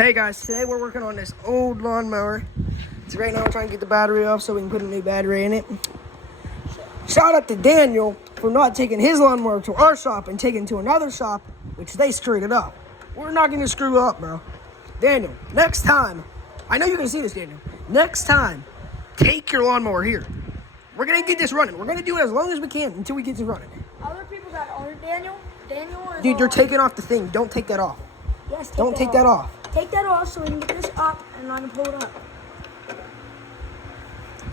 Hey guys, today we're working on this old lawnmower. So right now we're trying to get the battery off so we can put a new battery in it. Shout out to Daniel for not taking his lawnmower to our shop and taking it to another shop, which they screwed it up. We're not gonna screw up, bro. Daniel, next time, I know you can see this, Daniel. Next time, take your lawnmower here. We're gonna get this running. We're gonna do it as long as we can until we get this running. Other people that aren't Daniel is Dude, you're taking off the thing. Don't take that off. Yes, don't take that off. Take that off so we can get this up and I can pull it up.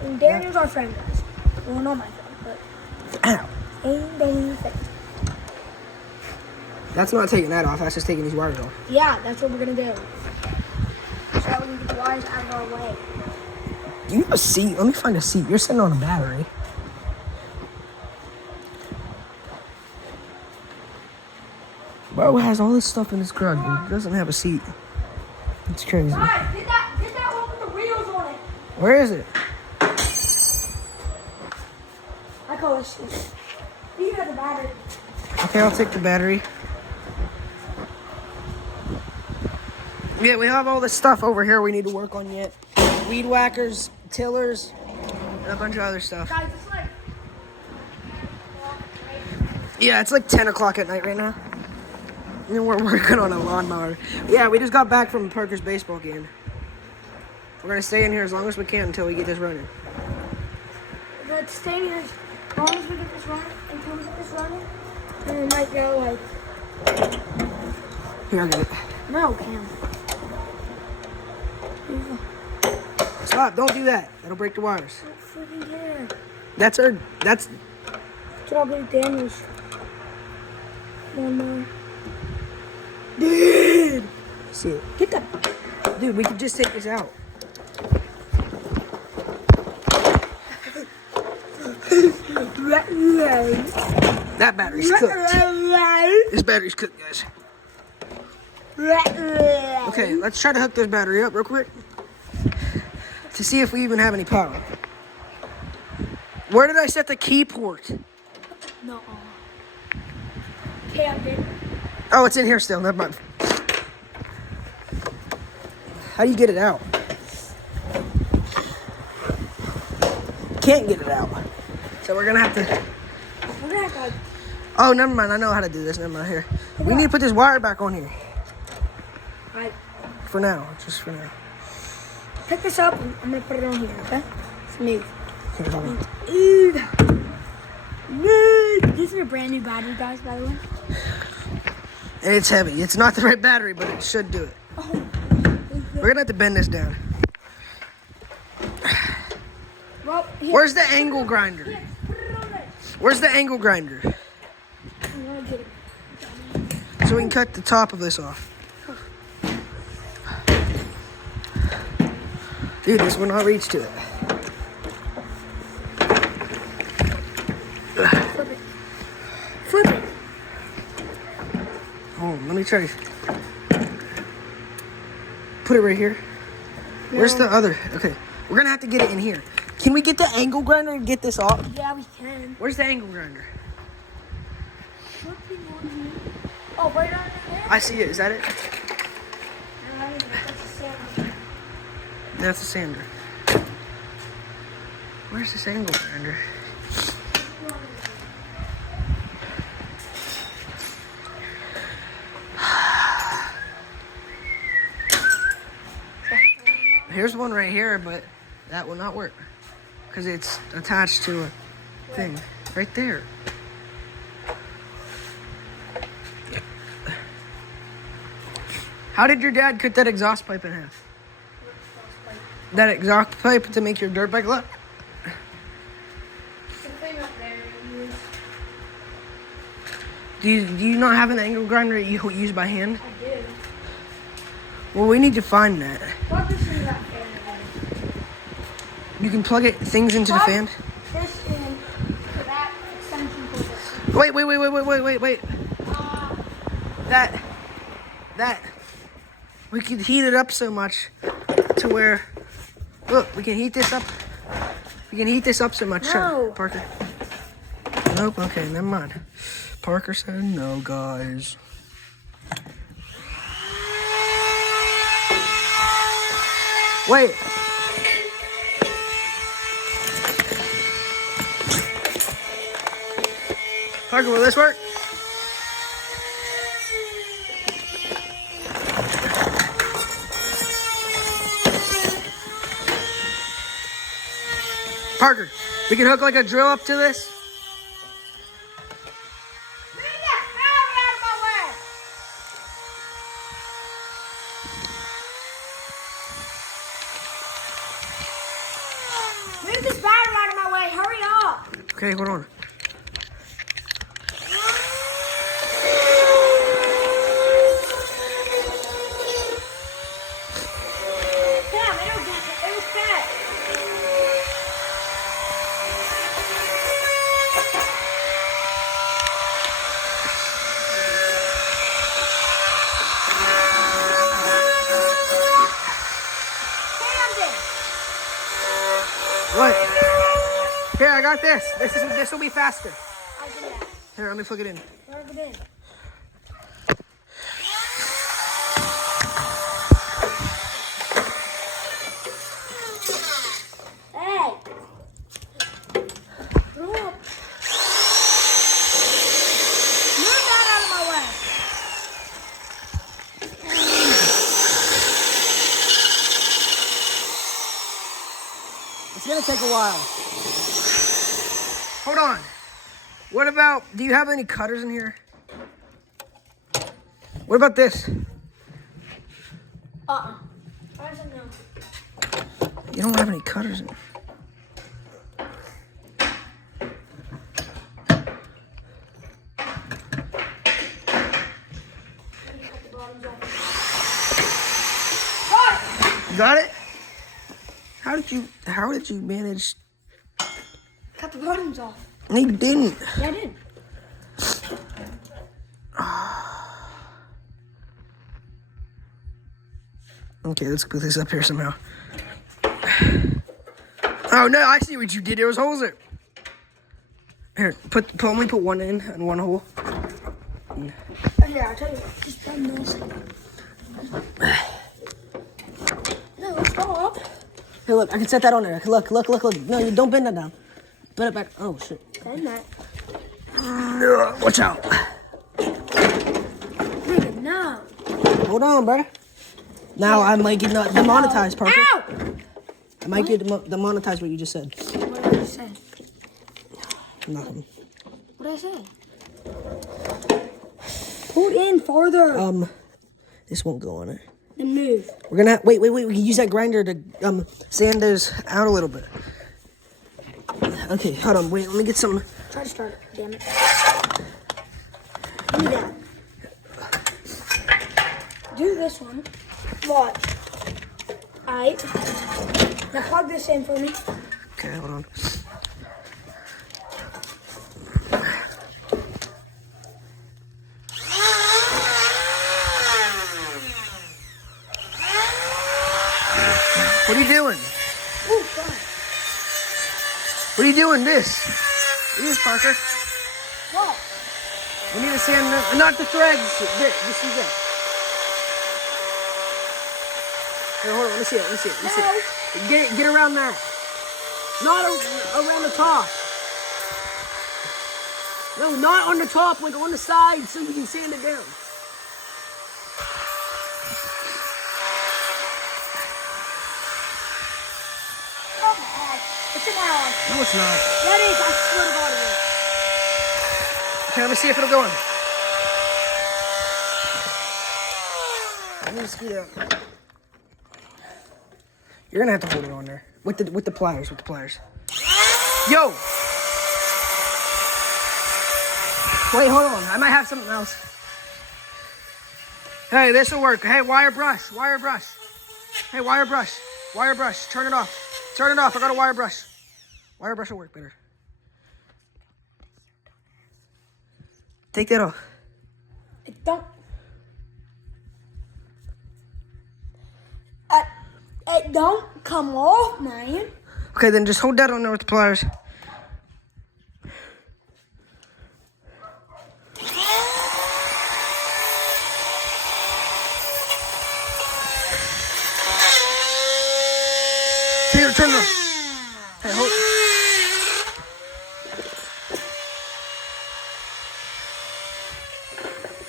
And Daniel's our friend, guys. Well, not my friend, but ain't Daniel's friend. That's not taking that off. That's just taking these wires off. Yeah, that's what we're gonna do. So that we can get the wires out of our way. Do you have a seat? Let me find a seat. You're sitting on a battery. Bro has all this stuff in his garage, but he doesn't have a seat. It's crazy. Guys, get that one with the wheels on it. Where is it? I call it shit. You got the battery. Okay, I'll take the battery. Yeah, we have all this stuff over here we need to work on yet. Weed whackers, tillers, and a bunch of other stuff. Guys, it's like... Yeah, it's like 10 o'clock at night right now. And we're working on a lawnmower. Yeah, we just got back from Parker's baseball game. We're going to stay in here as long as we can until we get this running. Let's stay in here as long as we get this running, until we get this running. And it might go like... Here, I'll get it. No, Cam. Stop, don't do that. That'll break the wires. I don't freaking care. That's our, that's... It's probably Daniel's. One more. Dude! See it. Get that. Dude, we could just take this out. That battery's cooked. This battery's cooked, guys. Okay, let's try to hook this battery up real quick to see if we even have any power. Where did I set the key port? No. Okay, I did. Oh, it's in here still. Never mind. How do you get it out? Can't get it out. So we're gonna have to. We're gonna have to. Oh, never mind. I know how to do this. Never mind. Here. We need to put this wire back on here. Alright. For now. Just for now. Pick this up and I'm gonna put it on here, okay? Smooth. Here, hold on. This is a brand new battery, guys, by the way. And it's heavy. It's not the right battery, but it should do it. We're gonna have to bend this down. Well, here. Where's the angle grinder? Here, put it on there. Where's the angle grinder? I'm gonna get it. So we can cut the top of this off. Dude, this will not reach to it. Flip it. Flip it. Oh, let me try to put it right here. No. Where's the other? Okay, we're gonna have to get it in here. Can we get the angle grinder and get this off? Yeah, we can. Where's the angle grinder? Oh, right on there. I see it. Is that it? That's a sander. That's a sander. Where's this angle grinder? Here's one right here, but that will not work because it's attached to a thing right there. How did your dad cut that exhaust pipe in half? That exhaust pipe to make your dirt bike look? Something up there. Do you not have an angle grinder that you use by hand? I do. Well, we need to find that. Plug this in that fan again. You can plug things into the fan? This in for that extension cord. Wait. That. We can heat it up so much to where, look, we can heat this up. We can heat this up so much. No. Sure, Parker. Nope, okay, never mind. Parker said no, guys. Wait. Parker, will this work? Parker, we can hook like a drill up to this. Move this battery out of my way. Hurry up. Okay, hold on. Damn, it'll fit. What? Here, I got this. This will be faster. I'll do that. Here, let me plug it in. Plug it in. Hey. Grow up. Move that out of my way. It's gonna take a while. Hold on. What about, do you have any cutters in here? What about this? I don't know. You don't have any cutters in. You got it? How did you manage? Cut the bottoms off. No, you didn't. Yeah, I did. Okay, let's put this up here somehow. Oh no, I see what you did. There was holes there. Here, only put one in and one hole. Here, I'll tell you what. Just bend this. No, stop. Here, look, I can set that on there. Look. No, you don't bend that down. Bend it back. Oh shit. Bend that. Watch out. Nigga, no. Hold on, bro. Now I might get demonetized, Parker. Ow! I might get demonetized what you just said. What did I say? Nothing. What did I say? Pull it in farther. This won't go on it. And move. We're gonna wait. We can use that grinder to sand those out a little bit. Okay, hold on. Wait, let me get some. Try to start it. Damn it. Give me that. Do this one. Watch. Alright. Now plug this in for me. Okay, hold on. What are you doing? Ooh, fun. What are you doing? This Parker. What? We need to sand not the threads. This is it. Here, hold on. Let me see it. Get around that. Not around the top. No, not on the top. Like on the side, so you can sand it down. Oh my God. It's in my arm. No, it's not. That is, I swear to God it is. Okay, let me see if it'll go in. Let me just get up. You're gonna have to hold it on there with the pliers. Yo. Wait, hold on. I might have something else. Hey, this will work. Hey, wire brush. Hey, wire brush. Turn it off. I got a wire brush. Wire brush will work better. Take that off. It don't. It don't come off, man. Okay, then just hold that on there with the pliers. turn the... Hey, hold...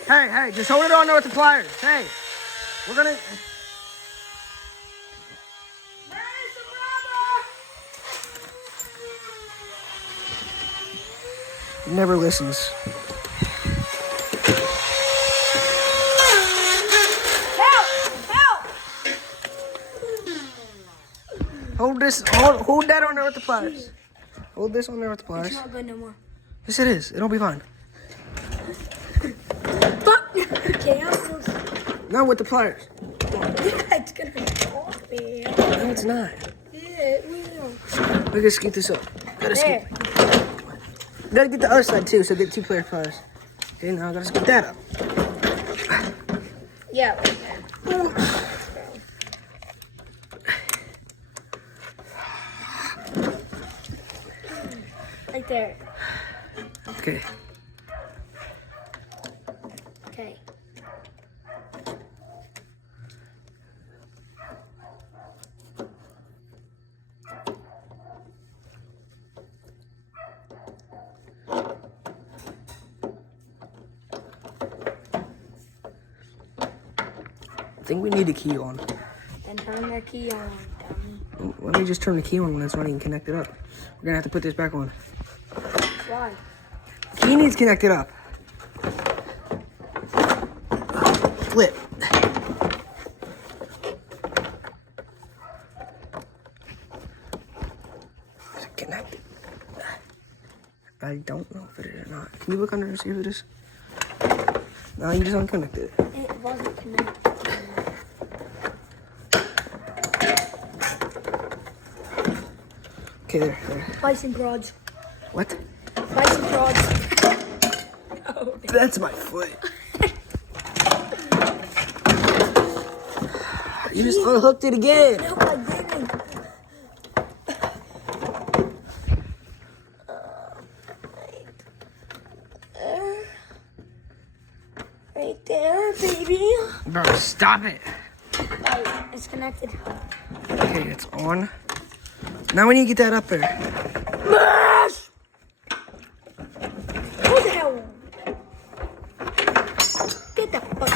Hey, just hold it on there with the pliers. Hey, we're gonna... He never listens. Hold that on there with the pliers. Hold this on there with the pliers. It's not good no more. Yes, it is. It'll be fine. Fuck! Okay, Not with the pliers. it's gonna fall, man. No, it's not. Yeah, it will. We gotta scoot this up. Gotta scoot. There. Gotta get the other side too, so get 2 player pliers. Okay, now I gotta scoot that up. Yeah, right there. Right there. Okay. Okay. I think we need a key on. Then turn the key on, dummy. Let me just turn the key on when it's running and connect it up. We're gonna have to put this back on. Why? Key needs connected up. Flip. Is it connected? I don't know if it is or not. Can you look under and see if it is? No, you just unconnected it. It wasn't connected. Okay, there. Bison prods. What? Bison prods. Oh, That's my foot. You just unhooked it again. no, I didn't. Right there, baby. Bro, stop it. Right, it's connected. Okay, it's on. Now we need to get that up there. Mash! What the hell? Get the fuck.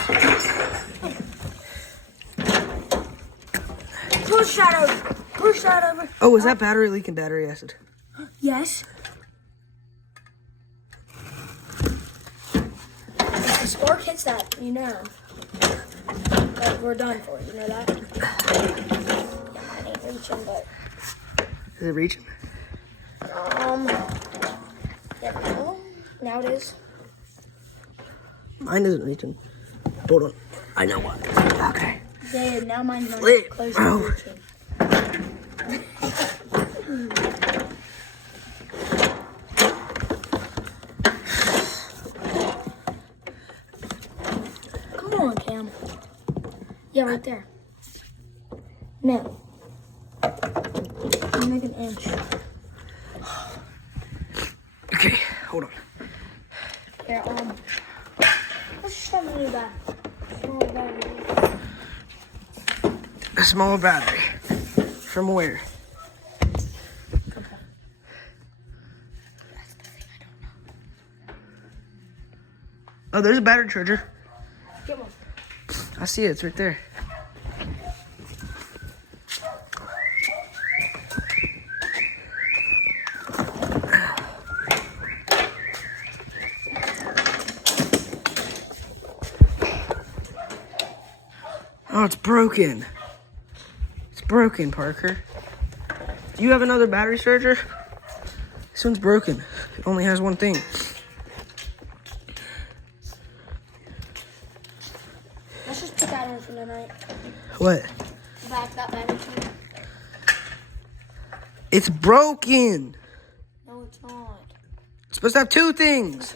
Push that over. Push that over. Oh, is that battery leaking battery acid? Yes. If the spark hits that, you know. But we're done for it, you know that? Yeah, I ain't reaching, but... Is it reaching? Yeah, no. Now it is. Mine isn't reaching. Hold on. I know what. Okay. Yeah, now mine's not Wait. close to Oh. reaching. Come on, Cam. Yeah, right there. No. You make an inch. Okay, hold on. Here, let's just have a new battery. Small battery. A small battery. From where? Okay. That's the thing I don't know. Oh, there's a battery charger. Get one. I see it. It's right there. Oh, it's broken. It's broken, Parker. Do you have another battery charger? This one's broken. It only has one thing. Let's just put that in for the night. What? Back that battery charger. It's broken. No, it's not. It's supposed to have 2 things.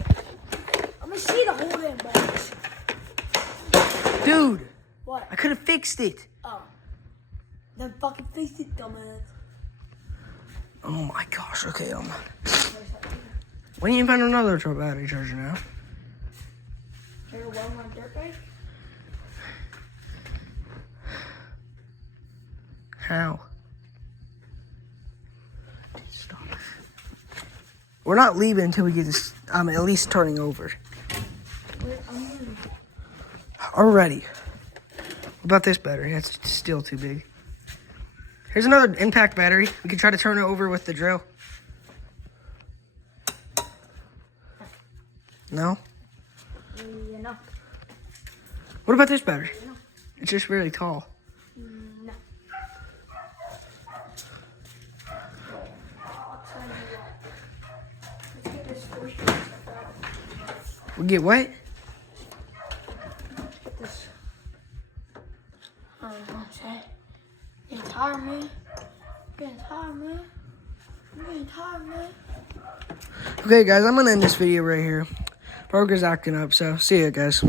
I'm gonna see the whole damn box. Dude, What? I could have fixed it. Oh. Then fucking fix it, dumbass. Oh my gosh, okay, we need to find another battery charger now. Here, one on dirt bike. How? We're not leaving until we get this, at least turning over. Wait, I'm ready. Already. What about this battery? That's still too big. Here's another impact battery. We can try to turn it over with the drill. No? Yeah, no. What about this battery? No. It's just really tall. No. I'll tell you what. Let's get this first stuff out. We get what? Let's get this. I don't know what I'm saying. Getting tired, man. Getting tired, man. I'm getting tired, man. Okay, guys, I'm going to end this video right here. Parker's acting up, so see ya, guys.